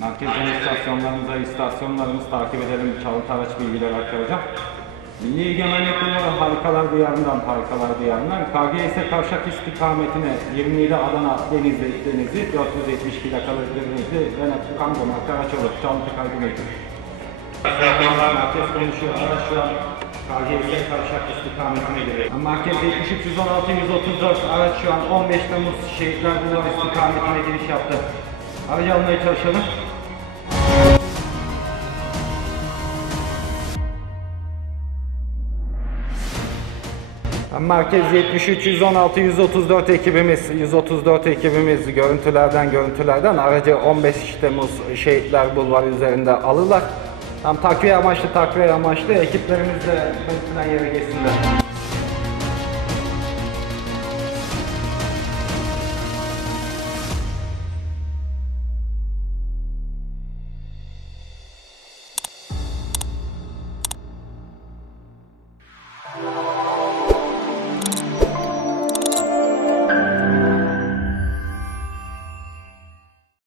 Merkezden istasyonlarımıza, istasyonlarımızı takip edelim, çalıntı araç bilgileri aktaracağım. Milli Egemenlik Kurulu Harikalar Diyarı'ndan KGS Kavşak istikametine 27 Adana Denizli 470 plakalı Denizli Renault Kangoo marka araç olur. Çalıntı kaydı mevcut. Merkez konuşuyor. Araç şu an KGS Kavşak istikametine giriyor. Merkez 7316 134 araç şu an 15 Temmuz Şehitler Bulvarı istikametine giriş yaptı. Aracı almaya çalışalım. Merkez 73 116 134 ekibimiz görüntülerden aracı 15 Temmuz Şehitler Bulvarı üzerinde alırlar. Takviye amaçlı ekiplerimiz de belirtilen yere geçsinler.